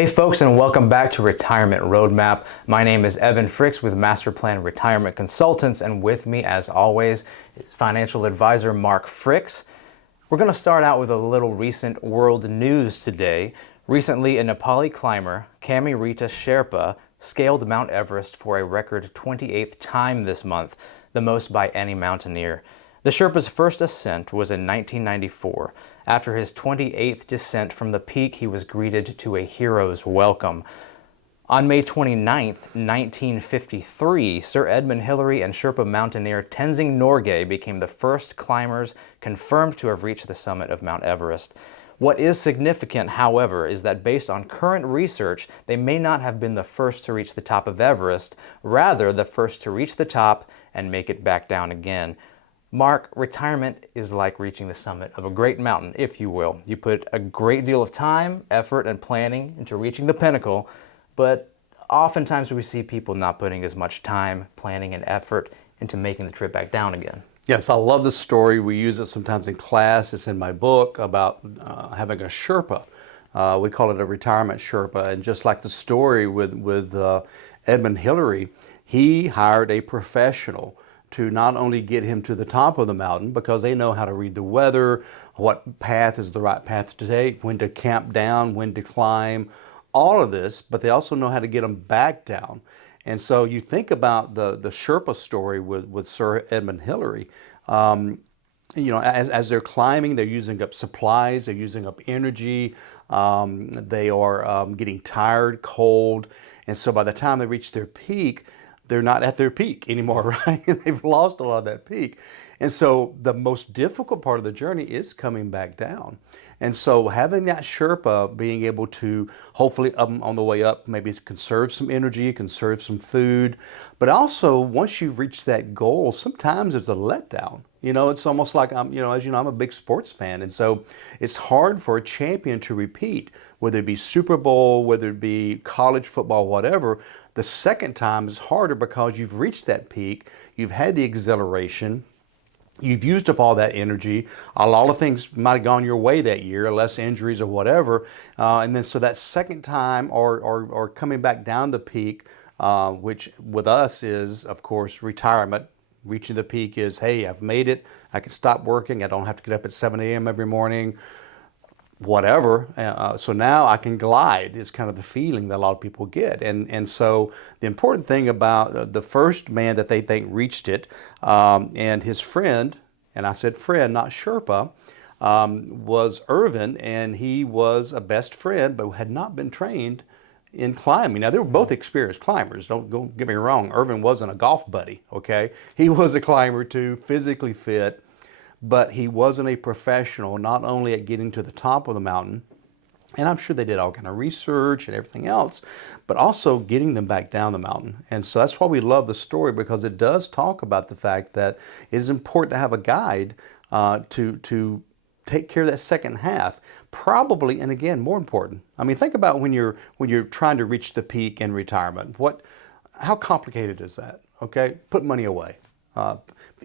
Hey folks, and welcome back to Retirement Roadmap. My name is Evan Fricks with Master Plan Retirement Consultants, and with me as always is financial advisor Mark Fricks. We're going to start out with a little recent world news today. Recently, a Nepali climber, Kamirita Sherpa, scaled Mount Everest for a record 28th time this month, the most by any mountaineer. The Sherpa's first ascent was in 1994. After his 28th descent from the peak, he was greeted to a hero's welcome. On May 29, 1953, Sir Edmund Hillary and Sherpa mountaineer Tenzing Norgay became the first climbers confirmed to have reached the summit of Mount Everest. What is significant, however, is that based on current research, they may not have been the first to reach the top of Everest, rather the first to reach the top and make it back down again. Mark, retirement is like reaching the summit of a great mountain, if you will. You put a great deal of time, effort, and planning into reaching the pinnacle, but oftentimes we see people not putting as much time, planning, and effort into making the trip back down again. Yes, I love this story. We use it sometimes in class. It's in my book about having a Sherpa. We call it a retirement Sherpa. And just like the story with Edmund Hillary, he hired a professional to not only get him to the top of the mountain because they know how to read the weather, what path is the right path to take, when to camp down, when to climb, all of this, but they also know how to get him back down. And so you think about the Sherpa story with Sir Edmund Hillary. As they're climbing, they're using up supplies, they're using up energy, they are getting tired, cold, and so by the time they reach their peak, they're not at their peak anymore, right? They've lost a lot of that peak. And so the most difficult part of the journey is coming back down. And so having that Sherpa being able to hopefully on the way up, maybe conserve some energy, conserve some food, but also once you've reached that goal, sometimes it's a letdown. It's almost like I'm a big sports fan. And so it's hard for a champion to repeat, whether it be Super Bowl, whether it be college football, whatever. The second time is harder because you've reached that peak, you've had the exhilaration, you've used up all that energy. A lot of things might have gone your way that year, less injuries or whatever. And then so that second time or coming back down the peak, which with us is, of course, retirement. Reaching the peak is, hey, I've made it. I can stop working. I don't have to get up at 7 a.m. every morning, whatever. So now I can glide is kind of the feeling that a lot of people get. And so the important thing about the first man that they think reached it and his friend, and I said friend, not Sherpa, was Irvin, and he was a best friend but had not been trained in climbing. Now, they were both experienced climbers. Don't get me wrong. Irvin wasn't a golf buddy, okay? He was a climber too, physically fit, but he wasn't a professional, not only at getting to the top of the mountain, and I'm sure they did all kind of research and everything else, but also getting them back down the mountain. And so that's why we love the story, because it does talk about the fact that it is important to have a guide to take care of that second half. Probably, and again, more important. I mean, think about when you're trying to reach the peak in retirement. How complicated is that? Okay, put money away.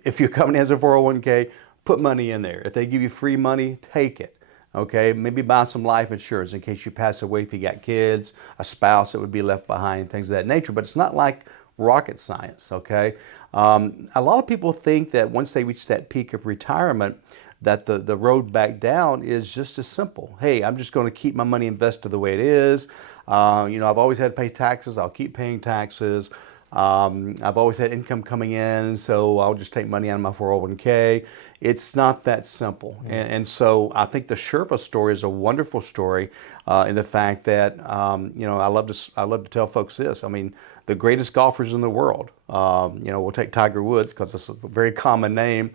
If your company has a 401k, put money in there. If they give you free money, take it. Okay, maybe buy some life insurance in case you pass away, if you got kids, a spouse that would be left behind, things of that nature. But it's not like rocket science. Okay, a lot of people think that once they reach that peak of retirement, that the road back down is just as simple. Hey, I'm just going to keep my money invested the way it is. I've always had to pay taxes. I'll keep paying taxes. I've always had income coming in, so I'll just take money out of my 401k. It's not that simple. And so I think the Sherpa story is a wonderful story in the fact that, I love to tell folks this. I mean, the greatest golfers in the world, we'll take Tiger Woods because it's a very common name.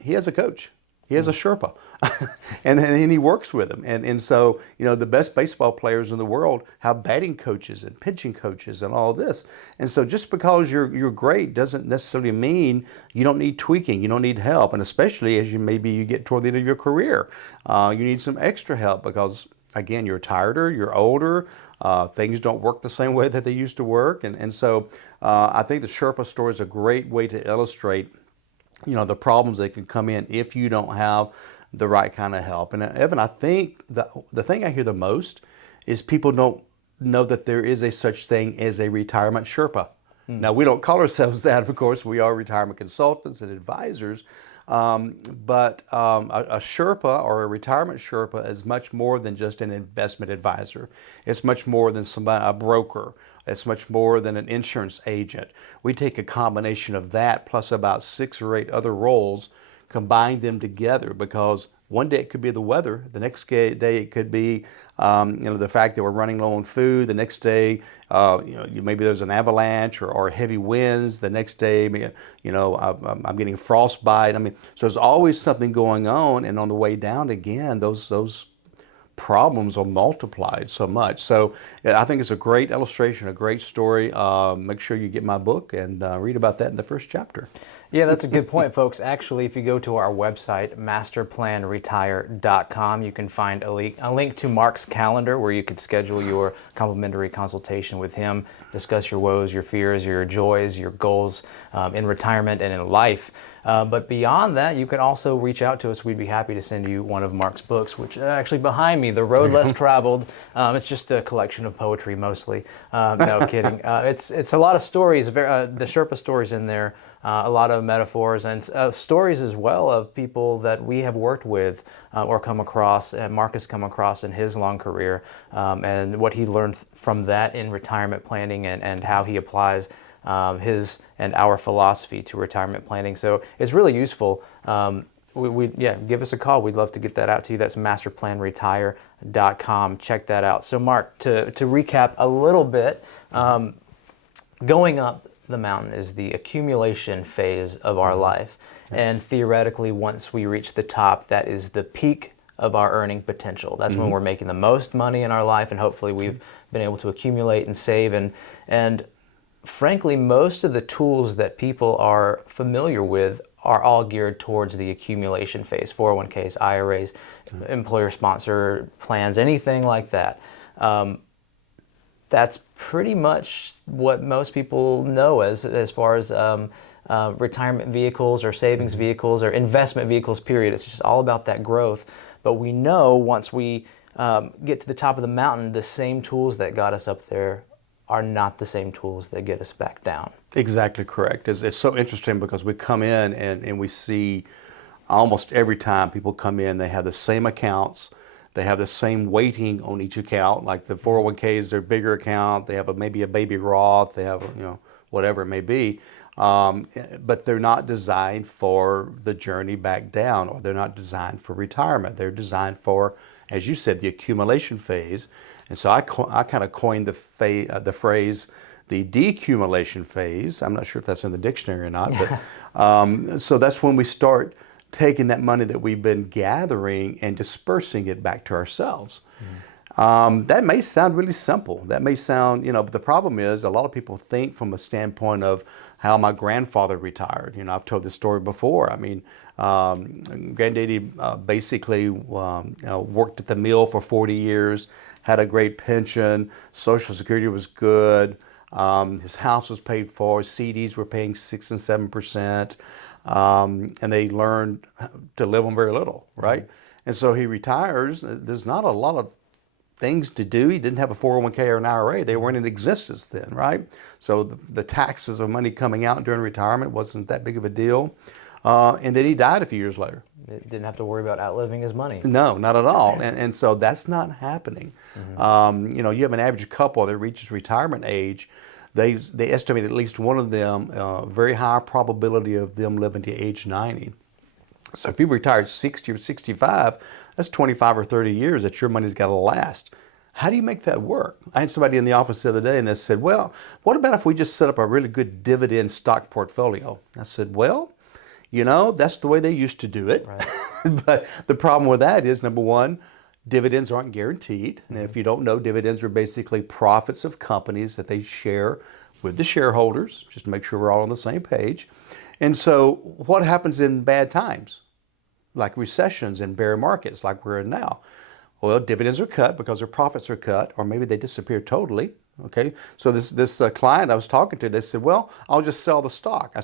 He has a coach. He has a Sherpa, and he works with him. And so, the best baseball players in the world have batting coaches and pitching coaches and all this. And so just because you're great doesn't necessarily mean you don't need tweaking, you don't need help. And especially as you get toward the end of your career, you need some extra help because, again, you're tireder, you're older, things don't work the same way that they used to work. And so I think the Sherpa story is a great way to illustrate the problems that can come in if you don't have the right kind of help. And Evan, I think the thing I hear the most is people don't know that there is a such thing as a retirement Sherpa. Now, we don't call ourselves that, of course. We are retirement consultants and advisors. But a Sherpa or a retirement Sherpa is much more than just an investment advisor. It's much more than a broker. It's much more than an insurance agent. We take a combination of that plus about 6 or 8 other roles, combine them together, because one day it could be the weather, the next day it could be the fact that we're running low on food, the next day maybe there's an avalanche or heavy winds, the next day I'm getting frostbite. I mean, so there's always something going on, and on the way down again, those problems are multiplied so much. So I think it's a great illustration, a great story. Make sure you get my book and read about that in the first chapter. Yeah, that's a good point, folks. Actually, if you go to our website, masterplanretire.com, you can find a link to Mark's calendar where you could schedule your complimentary consultation with him, discuss your woes, your fears, your joys, your goals in retirement and in life. But beyond that, you can also reach out to us. We'd be happy to send you one of Mark's books, which actually behind me, The Road Less Traveled. It's just a collection of poetry mostly. No kidding. It's a lot of stories, the Sherpa stories in there. A lot of metaphors and stories as well of people that we have worked with or come across, and Mark has come across in his long career, and what he learned from that in retirement planning, and how he applies his and our philosophy to retirement planning. So it's really useful. Give us a call. We'd love to get that out to you. That's masterplanretire.com. Check that out. So Mark, to recap a little bit, going up the mountain is the accumulation phase of our life. And theoretically, once we reach the top, that is the peak of our earning potential. That's when we're making the most money in our life, and hopefully we've been able to accumulate and save. And frankly, most of the tools that people are familiar with are all geared towards the accumulation phase. 401ks, IRAs, employer-sponsored plans, anything like that. That's pretty much what most people know as far as retirement vehicles or savings vehicles or investment vehicles, period. It's just all about that growth. But we know once we get to the top of the mountain, the same tools that got us up there are not the same tools that get us back down. Exactly correct. It's so interesting because we come in and we see almost every time people come in, they have the same accounts. They have the same weighting on each account, like the 401k is their bigger account. They have maybe a baby Roth. They have whatever it may be, but they're not designed for the journey back down, or they're not designed for retirement. They're designed for, as you said, the accumulation phase. And so I kind of coined the phrase, the decumulation phase. I'm not sure if that's in the dictionary or not, but so that's when we start taking that money that we've been gathering and dispersing it back to ourselves. That may sound really simple. That may sound, but the problem is a lot of people think from a standpoint of how my grandfather retired. I've told this story before. I mean, Granddaddy basically worked at the mill for 40 years, had a great pension, Social Security was good, his house was paid for, CDs were paying 6 and 7%. And they learned to live on very little, right? And so he retires. There's not a lot of things to do. He didn't have a 401k or an IRA. They weren't in existence then, right? So the taxes of money coming out during retirement wasn't that big of a deal. And then he died a few years later. Didn't have to worry about outliving his money. No, not at all. And so that's not happening. You have an average couple that reaches retirement age. They estimate at least one of them, very high probability of them living to age 90. So if you retired 60 or 65, that's 25 or 30 years that your money's got to last. How do you make that work? I had somebody in the office the other day and they said, well, what about if we just set up a really good dividend stock portfolio? I said, well, that's the way they used to do it. Right. But the problem with that is, number one, dividends aren't guaranteed. And if you don't know, dividends are basically profits of companies that they share with the shareholders, just to make sure we're all on the same page. And so what happens in bad times, like recessions and bear markets like we're in now? Well, dividends are cut because their profits are cut, or maybe they disappear totally. Okay, so this client I was talking to, they said, well, I'll just sell the stock. I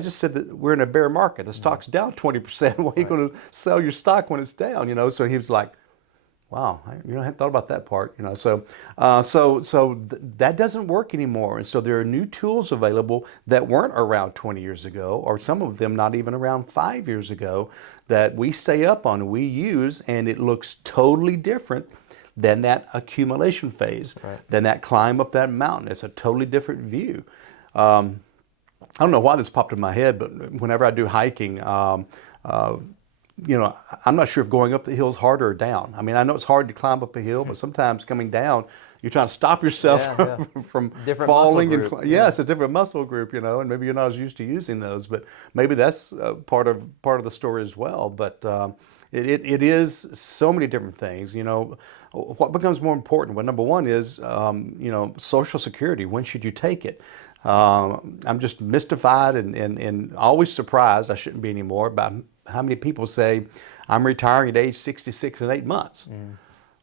just said that we're in a bear market. The stock's down 20%. Why are you going to sell your stock when it's down? So he was like, Wow, I hadn't thought about that part. That doesn't work anymore, and so there are new tools available that weren't around 20 years ago, or some of them not even around 5 years ago, that we stay up on, we use, and it looks totally different than that accumulation phase, Right. than that climb up that mountain. It's a totally different view. I don't know why this popped in my head, but whenever I do hiking, I'm not sure if going up the hill is harder or down. I mean, I know it's hard to climb up a hill, but sometimes coming down, you're trying to stop yourself Yeah, yeah. from Different falling. muscle And group. yeah, it's a different muscle group, and maybe you're not as used to using those, but maybe that's part of the story as well. But it is so many different things. What becomes more important? Well, number one is Social Security. When should you take it? I'm just mystified and always surprised, I shouldn't be anymore, by how many people say, I'm retiring at age 66 and 8 months.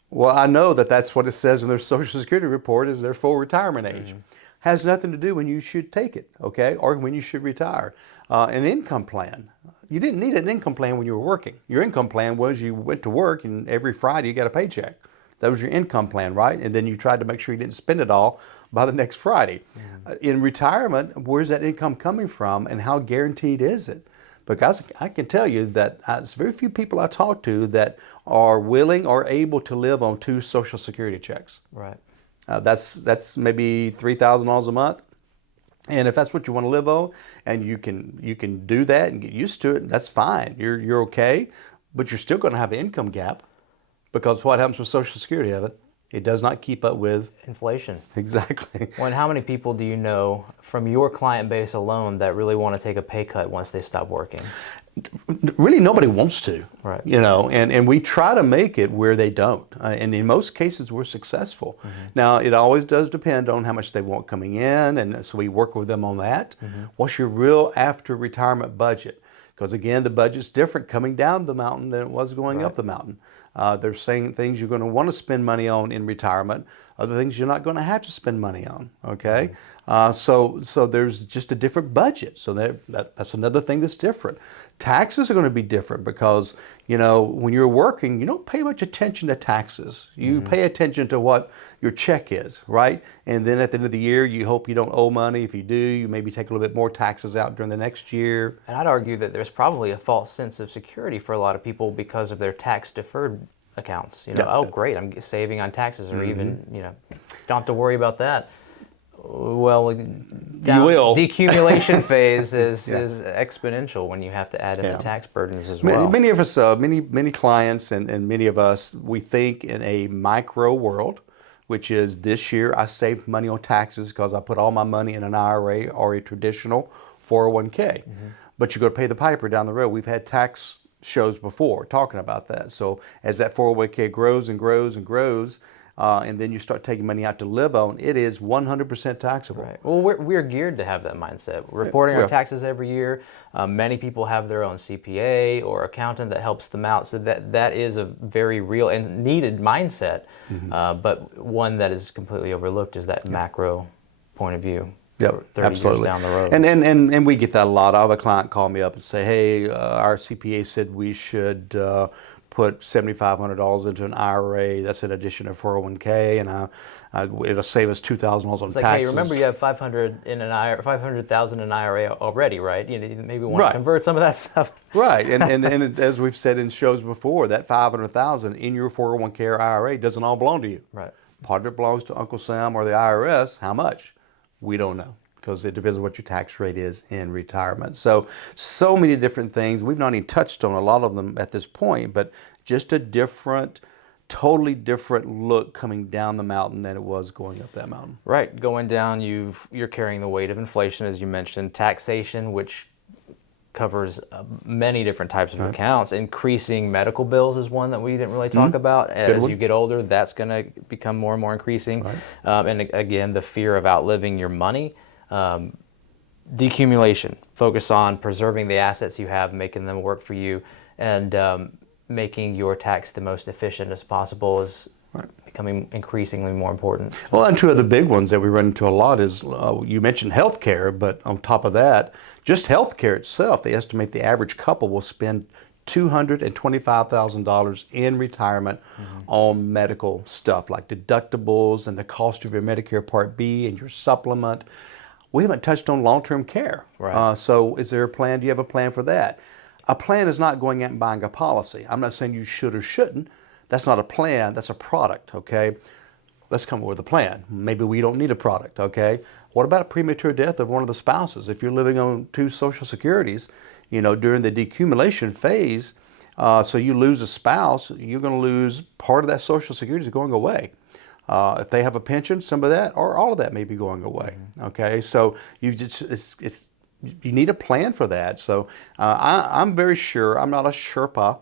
Well, I know that that's what it says in their Social Security report is their full retirement age. Has nothing to do when you should take it, okay, or when you should retire. An income plan. You didn't need an income plan when you were working. Your income plan was you went to work and every Friday you got a paycheck. That was your income plan, right? And then you tried to make sure you didn't spend it all by the next Friday. In retirement, where's that income coming from and how guaranteed is it? Because I can tell you that there's very few people I talk to that are willing or able to live on 2 Social Security checks. Right. That's maybe $3,000 a month. And if that's what you want to live on and you can do that and get used to it, that's fine. You're okay, but you're still going to have an income gap. Because what happens with Social Security, Evan? It does not keep up with Inflation. Exactly. Well, and how many people do you know from your client base alone that really want to take a pay cut once they stop working? Really, nobody wants to. Right. And we try to make it where they don't. And in most cases, we're successful. Now, it always does depend on how much they want coming in, and so we work with them on that. What's your real after retirement budget? Because again, the budget's different coming down the mountain than it was going up the mountain. They're saying things you're going to want to spend money on in retirement, other things you're not going to have to spend money on. Okay, so there's just a different budget. So that's another thing that's different. Taxes are going to be different because when you're working, you don't pay much attention to taxes. You pay attention to what your check is, right? And then at the end of the year, you hope you don't owe money. If you do, you maybe take a little bit more taxes out during the next year. And I'd argue that there's probably a false sense of security for a lot of people because of their tax deferred accounts. Oh great, I'm saving on taxes, or even don't have to worry about that. Well, You will. decumulation phase is exponential when you have to add in the tax burdens as well. Many of us, many clients and many of us, we think in a micro world, which is this year I saved money on taxes because I put all my money in an IRA or a traditional 401k. But you got to pay the piper down the road. We've had tax shows before talking about that. So as that 401k grows and grows and grows, and then you start taking money out to live on, it is 100% taxable. Right. Well, we're geared to have that mindset. We're reporting our taxes every year. Many people have their own CPA or accountant that helps them out. So that is a very real and needed mindset. But one that is completely overlooked is that macro point of view. Yep, 30 absolutely. years down the road. And we get that a lot. I have a client call me up and say, hey, our CPA said we should put $7,500 into an IRA. That's in addition to 401k, and it'll save us $2,000 on It's taxes. like, hey, remember you have 500,000 in IRA already, right? You maybe want to convert some of that stuff. Right, and as we've said in shows before, that $500,000 in your 401k or IRA doesn't all belong to you. Right. Part of it belongs to Uncle Sam or the IRS. How much? We don't know, because it depends on what your tax rate is in retirement. So many different things. We've not even touched on a lot of them at this point, but just a totally different look coming down the mountain than it was going up that mountain. Right, going down, you're carrying the weight of inflation, as you mentioned. Taxation, which covers many different types of accounts. Increasing medical bills is one that we didn't really talk about. As you get older, that's going to become more and more increasing. And again, the fear of outliving your money. Decumulation, focus on preserving the assets you have, making them work for you, and making your tax the most efficient as possible is becoming increasingly more important. Well, and two of the big ones that we run into a lot is, you mentioned healthcare, but on top of that, just healthcare itself, they estimate the average couple will spend $225,000 in retirement on medical stuff like deductibles and the cost of your Medicare Part B and your supplement. We haven't touched on long-term care. Right. So is there a plan? Do you have a plan for that? A plan is not going out and buying a policy. I'm not saying you should or shouldn't. That's not a plan. That's a product, okay? Let's come up with a plan. Maybe we don't need a product, okay? What about a premature death of one of the spouses? If you're living on 2 Social Securities, during the decumulation phase, so you lose a spouse, you're going to lose part of that Social Security is going away. If they have a pension, some of that or all of that may be going away. Okay, so you need a plan for that. So I'm very sure I'm not a Sherpa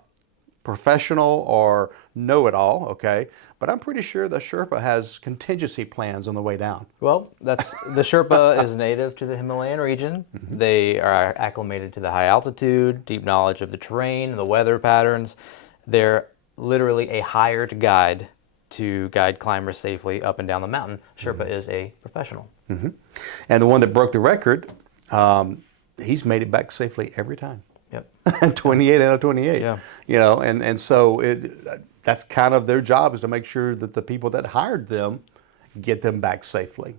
professional or know-it-all, okay? But I'm pretty sure the Sherpa has contingency plans on the way down. Well, the Sherpa is native to the Himalayan region. They are acclimated to the high altitude, deep knowledge of the terrain, the weather patterns. They're literally a hired guide to guide climbers safely up and down the mountain. Sherpa is a professional. And the one that broke the record, he's made it back safely every time. Yep. 28 out of 28. Yeah. And so that's kind of their job, is to make sure that the people that hired them get them back safely.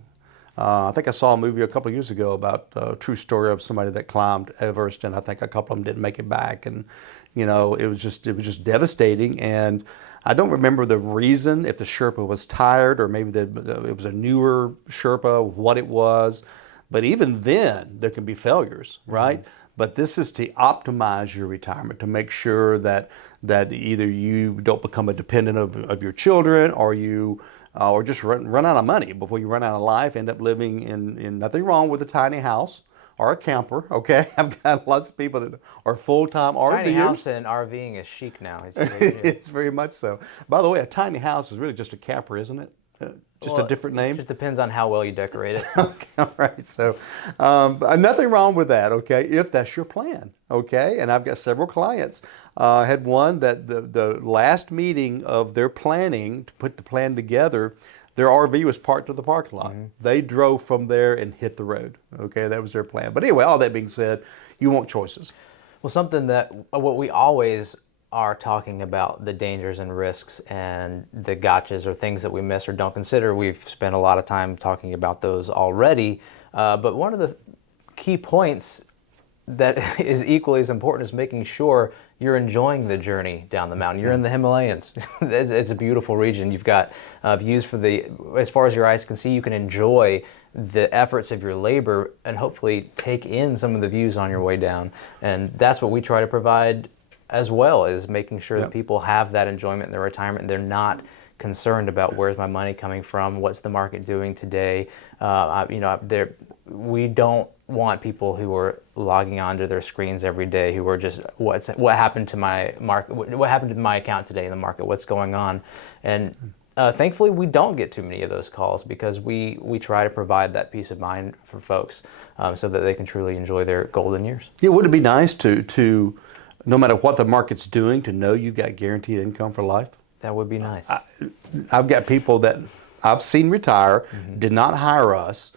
I think I saw a movie a couple of years ago about a true story of somebody that climbed Everest, and I think a couple of them didn't make it back, and it was just devastating. And I don't remember the reason, if the Sherpa was tired or maybe it was a newer Sherpa, what it was. But even then, there can be failures, right? But this is to optimize your retirement, to make sure that either you don't become a dependent of your children, or you or just run out of money before you run out of life, end up living in nothing wrong with a tiny house or a camper, okay? I've got lots of people that are full-time RVers. Tiny house and RVing is chic now. It's very much so. By the way, a tiny house is really just a camper, isn't it? Just a different name? It just depends on how well you decorate it. Okay, all right. So nothing wrong with that, okay, if that's your plan, okay? And I've got several clients. I had one that the last meeting of their planning, to put the plan together, their RV was parked in the parking lot. They drove from there and hit the road, okay? That was their plan. But anyway, all that being said, you want choices. Well, something that what we always are talking about, the dangers and risks and the gotchas or things that we miss or don't consider. We've spent a lot of time talking about those already. But one of the key points that is equally as important is making sure you're enjoying the journey down the mountain. You're in the Himalayas. It's a beautiful region. You've got views as far as your eyes can see. You can enjoy the efforts of your labor and hopefully take in some of the views on your way down. And that's what we try to provide, as well as making sure that people have that enjoyment in their retirement. They're not concerned about where's my money coming from, what's the market doing today. We don't want people who are logging onto their screens every day who are just what happened to my market, what happened to my account today in the market, what's going on. And thankfully, we don't get too many of those calls, because we try to provide that peace of mind for folks so that they can truly enjoy their golden years. Yeah, would it be nice to no matter what the market's doing, to know you got guaranteed income for life? That would be nice. I've got people that I've seen retire, did not hire us,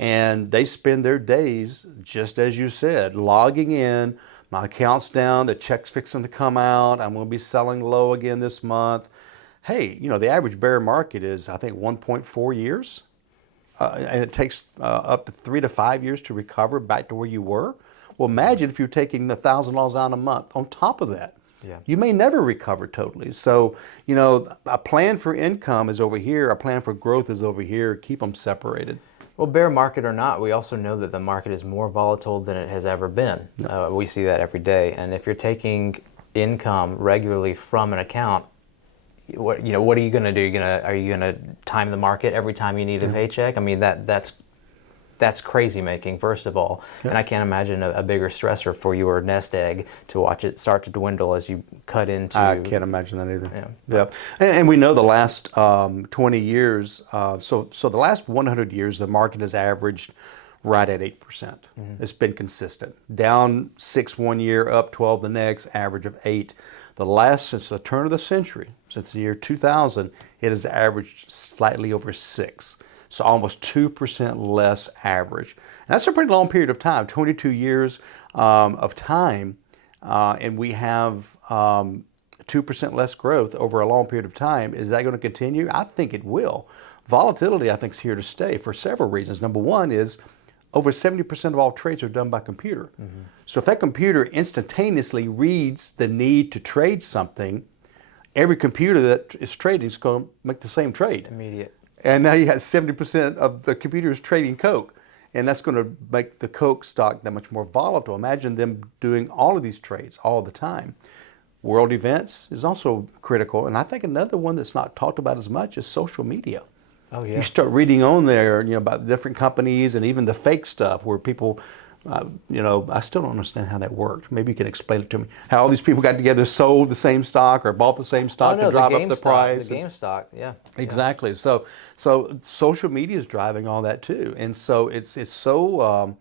and they spend their days, just as you said, logging in. My account's down, the check's fixing to come out, I'm going to be selling low again this month. Hey, the average bear market is, I think, 1.4 years. And it takes up to 3 to 5 years to recover back to where you were. Well, imagine if you're taking the $1,000 out a month on top of that. Yeah. You may never recover totally. So, a plan for income is over here, a plan for growth is over here. Keep them separated. Well, bear market or not, we also know that the market is more volatile than it has ever been. We see that every day. And if you're taking income regularly from an account, what are you going to do? Are you going to time the market every time you need a paycheck? I mean, that's crazy making, first of all. And I can't imagine a bigger stressor for your nest egg to watch it start to dwindle as you cut into... I can't imagine that either. Yeah. And we know the last 20 years, so the last 100 years, the market has averaged right at 8%. It's been consistent. Down 6 one year, up 12 the next, average of 8. Since the turn of the century, since the year 2000, it has averaged slightly over 6. So almost 2% less average. And that's a pretty long period of time, 22 years of time. and we have 2% less growth over a long period of time, is that going to continue? I think it will. Volatility, I think, is here to stay for several reasons. Number one is over 70% of all trades are done by computer. So if that computer instantaneously reads the need to trade something, every computer that is trading is going to make the same trade. Immediate. And now you have 70% of the computers trading Coke. And that's going to make the Coke stock that much more volatile. Imagine them doing all of these trades all the time. World events is also critical. And I think another one that's not talked about as much is social media. Oh, yeah. You start reading on there, about different companies and even the fake stuff where people, I still don't understand how that worked. Maybe you can explain it to me. How all these people got together, sold the same stock or bought the same stock to drive up the price. The GameStop, yeah. Exactly. So social media is driving all that too. And so it's so,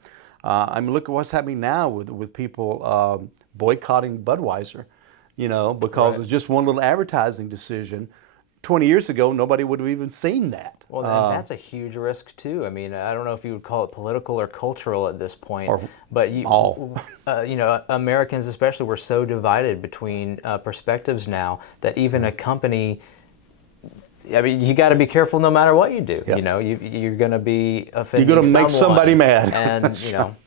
look at what's happening now with people boycotting Budweiser, because of just one little advertising decision. 20 years ago, nobody would have even seen that. Well, and that's a huge risk too. I mean, I don't know if you would call it political or cultural at this point, but Americans especially, we're so divided between perspectives now that even a company, I mean, you got to be careful no matter what you do. Yep. You're going to be offending You're going to make somebody mad. And,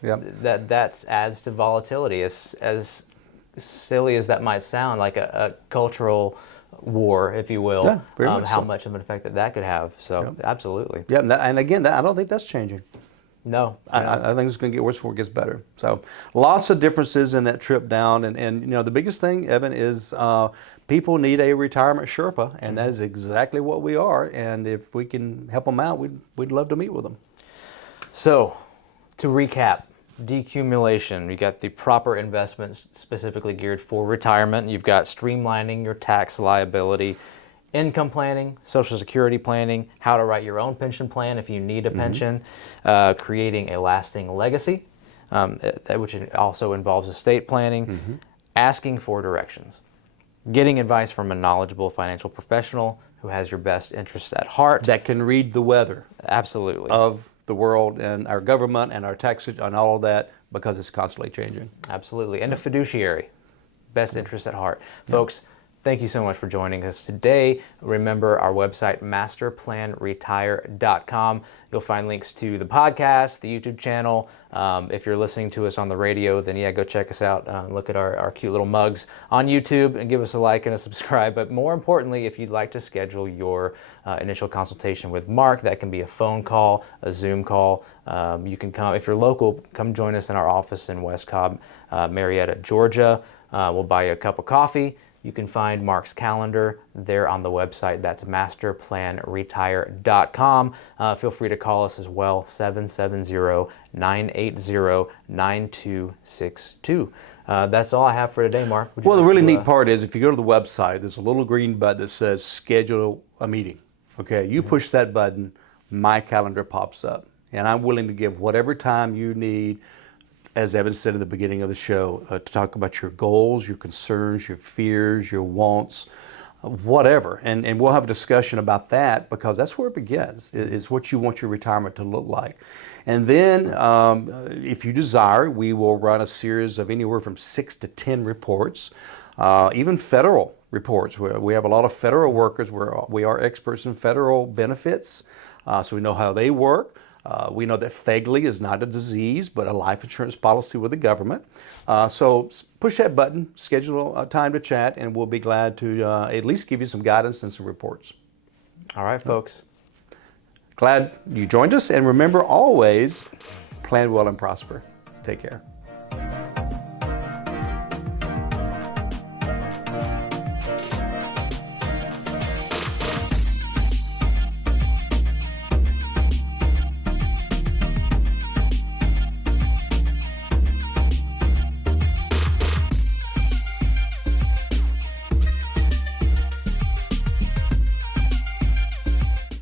Yep. that adds to volatility. As silly as that might sound, like a cultural war, if you will, Yeah, very much how so. much of an effect that could have. So, Yep. absolutely. Yeah, and again, I don't think that's changing. No. I think it's going to get worse before it gets better. So lots of differences in that trip down. And the biggest thing, Evan, is people need a retirement Sherpa, and that is exactly what we are. And if we can help them out, we'd love to meet with them. So, to recap, decumulation, you got the proper investments specifically geared for retirement. You've got streamlining your tax liability, income planning, Social Security planning, how to write your own pension plan if you need a pension, creating a lasting legacy, which also involves estate planning, asking for directions, getting advice from a knowledgeable financial professional who has your best interests at heart. That can read the weather. Absolutely. Of the world and our government and our taxes and all of that, because it's constantly changing. Absolutely. And a fiduciary, best interest at heart. Folks, thank you so much for joining us today. Remember our website, masterplanretire.com. You'll find links to the podcast, the YouTube channel. If you're listening to us on the radio, then go check us out. Look at our cute little mugs on YouTube and give us a like and a subscribe. But more importantly, if you'd like to schedule your initial consultation with Mark, that can be a phone call, a Zoom call. You can come, if you're local, come join us in our office in West Cobb, Marietta, Georgia. We'll buy you a cup of coffee. You can find Mark's calendar there on the website. That's masterplanretire.com. Feel free to call us as well, 770-980-9262. That's all I have for today, Mark. Well, the really neat part is if you go to the website, there's a little green button that says schedule a meeting. Okay, you push that button, my calendar pops up. And I'm willing to give whatever time you need, as Evan said at the beginning of the show, to talk about your goals, your concerns, your fears, your wants, whatever. And we'll have a discussion about that, because that's where it begins, is what you want your retirement to look like. And then if you desire, we will run a series of anywhere from 6 to 10 reports, even federal reports. We have a lot of federal workers where we are experts in federal benefits, so we know how they work. We know that FEGLI is not a disease, but a life insurance policy with the government. So push that button, schedule a time to chat, and we'll be glad to at least give you some guidance and some reports. All right, folks. Glad you joined us, and remember always, plan well and prosper. Take care.